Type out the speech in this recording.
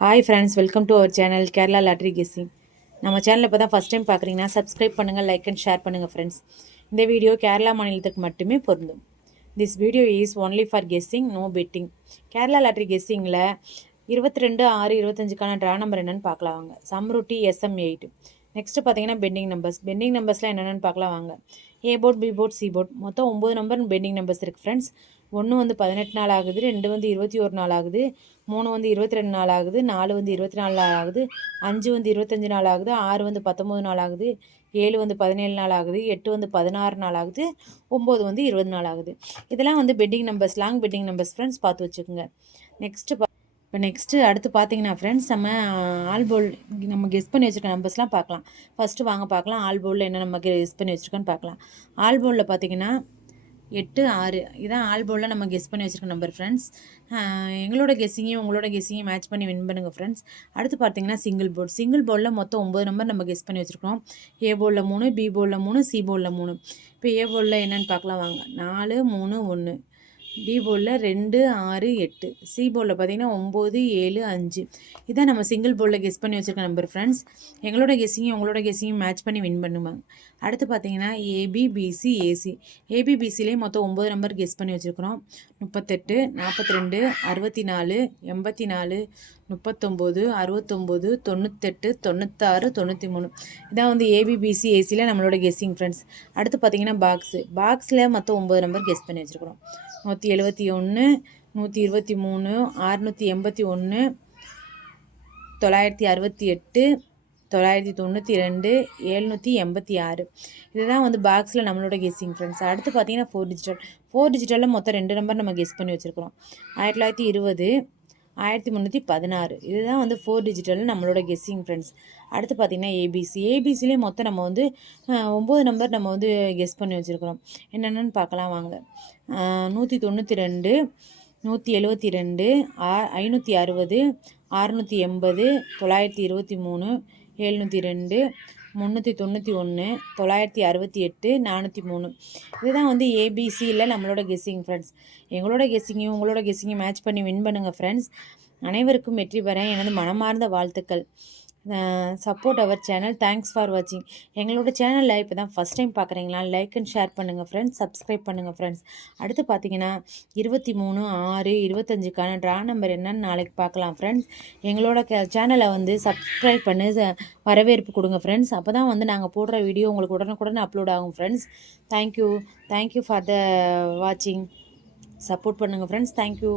Hi friends, welcome to our channel Kerala lottery guessing. நம்ம சேனலில் இப்போ தான் ஃபஸ்ட் டைம் பார்க்குறீங்கன்னா சப்ஸ்கிரைப் பண்ணுங்கள், லைக் அண்ட் ஷேர் பண்ணுங்கள் ஃப்ரெண்ட்ஸ். இந்த வீடியோ கேரளா மாநிலத்துக்கு மட்டுமே பொருந்தும். This video is only for guessing, no betting. Kerala lottery கெஸ்ஸிங்கில் 22/6/25க்கான ட்ரா நம்பர் என்னென்னு பார்க்கலாம் வாங்க. சம்ருட்டி SM8. நெக்ஸ்ட்டு பார்த்தீங்கன்னா பெண்டிங் நம்பர்ஸ். பெண்டிங் நம்பர்ஸ்லாம் என்னென்னு பார்க்கலாம் வாங்க. A board, B board, C board மொத்தம் 9 நம்பர் பெண்டிங் நம்பர்ஸ் இருக்குது ஃப்ரெண்ட்ஸ். 1 வந்து 18 நாள் ஆகுது, 2 வந்து 21 நாள் ஆகுது, 3 வந்து 22 நாள் ஆகுது, 4 வந்து 24 நாள் ஆகுது, 5 வந்து 25 நாள் ஆகுது, 6 வந்து 19 நாள் ஆகுது, 7 வந்து 17 நாள் ஆகுது, 8 வந்து 16 நாள் ஆகுது, 9 வந்து 20 நாள் ஆகுது. இதெல்லாம் வந்து bending numbers, long bending numbers friends, பார்த்து வச்சுக்கோங்க. நெக்ஸ்ட்டு அடுத்து பார்த்தீங்கன்னா ஃப்ரெண்ட்ஸ், நம்ம ஆல் போல் நம்ம கெஸ் பண்ணி வச்சுருக்க நம்பர்ஸ்லாம் பார்க்கலாம். ஃபஸ்ட்டு வாங்க பார்க்கலாம், ஆல் போலில் என்ன நம்ம கெஸ் பண்ணி வச்சுருக்கோன்னு பார்க்கலாம். ஆல் போலில் பார்த்தீங்கன்னா 8, 6 இதான் ஆல் போலில் நம்ம கெஸ் பண்ணி வச்சுருக்க நம்பர் ஃப்ரெண்ட்ஸ். எங்களோட கெஸ்ஸிங்கையும் உங்களோட கெஸ்ஸிங்கையும் மேட்ச் பண்ணி வின் பண்ணுங்கள் ஃப்ரெண்ட்ஸ். அடுத்து பார்த்தீங்கன்னா சிங்கிள் போர்ட். சிங்கிள் போர்டில் மொத்தம் 9 நம்பர் நம்ம கெஸ் பண்ணி வச்சுருக்கோம். ஏ போர்டில் 3, பி போர்டில் 3, சி போர்டில் 3. இப்போ ஏ போர்டில் என்னென்னு பார்க்கலாம் வாங்க. 4, 3, 1. பி போர்டில் 2, 6, 8. சி போர்டில் பார்த்தீங்கன்னா 9, 7, 5. இதான் நம்ம சிங்கிள் போர்டில் கெஸ் பண்ணி வச்சுருக்க நம்பர் ஃப்ரெண்ட்ஸ். எங்களோட கெஸ்ஸிங்கும் உங்களோட கெஸ்ஸிங்கும் மேட்ச் பண்ணி வின் பண்ணுவாங்க. அடுத்து பார்த்தீங்கன்னா ஏபிபிசி ஏசி. ஏபிபிசிலே மொத்தம் 9 நம்பர் கெஸ் பண்ணி வச்சுருக்கிறோம். 38, 42, 64, 84, 39, 69, 98, 96, 93. இதான் வந்து ஏபிபிசி ஏசியில் நம்மளோட கெஸ்ஸிங் ஃப்ரெண்ட்ஸ். அடுத்து பார்த்தீங்கன்னா பாக்ஸில் மொத்தம் 9 நம்பர் கெஸ் பண்ணி வச்சுருக்கிறோம். 171, 123, 681, 968, 992, 786. இதுதான் வந்து பாக்ஸில் நம்மளோட கெஸ்ஸிங் ஃப்ரெண்ட்ஸ். அடுத்து பார்த்தீங்கன்னா 4 டிஜிட்டலில் மொத்தம் 2 நம்பர் நம்ம கெஸ் பண்ணி வச்சுருக்கிறோம். 1920, 1316. இதுதான் வந்து 4 டிஜிட்டலில் நம்மளோட கெஸ்ஸிங் ஃப்ரெண்ட்ஸ். அடுத்து பார்த்தீங்கன்னா ஏபிசிலே மொத்தம் நம்ம வந்து 9 நம்பர் நம்ம வந்து கெஸ் பண்ணி வச்சுருக்கிறோம். என்னென்னு பார்க்கலாம் வாங்க. 192, 172, 560, 680, 923, 702, 391, 968, 403. இதுதான் வந்து ஏபிசியில் நம்மளோட கெஸ்ஸிங் ஃப்ரெண்ட்ஸ். எங்களோட கெஸ்ஸிங்கையும் உங்களோட கெஸ்ஸிங்கையும் மேட்ச் பண்ணி வின் பண்ணுங்கள் ஃப்ரெண்ட்ஸ். அனைவருக்கும் வெற்றி பெற எனது மனமார்ந்த வாழ்த்துக்கள். Support our channel. Thanks for வாட்சிங். எங்களோட சேனலில் இப்போ தான் ஃபஸ்ட் டைம் பார்க்குறீங்களா, லைக் அண்ட் ஷேர் பண்ணுங்கள் ஃப்ரெண்ட்ஸ், சப்ஸ்கிரைப் பண்ணுங்கள் ஃப்ரெண்ட்ஸ். அடுத்து பார்த்தீங்கன்னா 23/6/25க்கான ட்ரா நம்பர் என்னன்னு நாளைக்கு பார்க்கலாம் ஃப்ரெண்ட்ஸ். எங்களோட சேனலை வந்து சப்ஸ்கிரைப் பண்ணி வரவேற்பு கொடுங்க ஃப்ரெண்ட்ஸ். அப்போ தான் வந்து நாங்கள் போடுற வீடியோ உங்களுக்கு உடனுக்குடன் அப்லோட் ஆகும் ஃப்ரெண்ட்ஸ். தேங்க்யூ ஃபார் த வாட்சிங். சப்போர்ட் பண்ணுங்கள் ஃப்ரெண்ட்ஸ். தேங்க்யூ.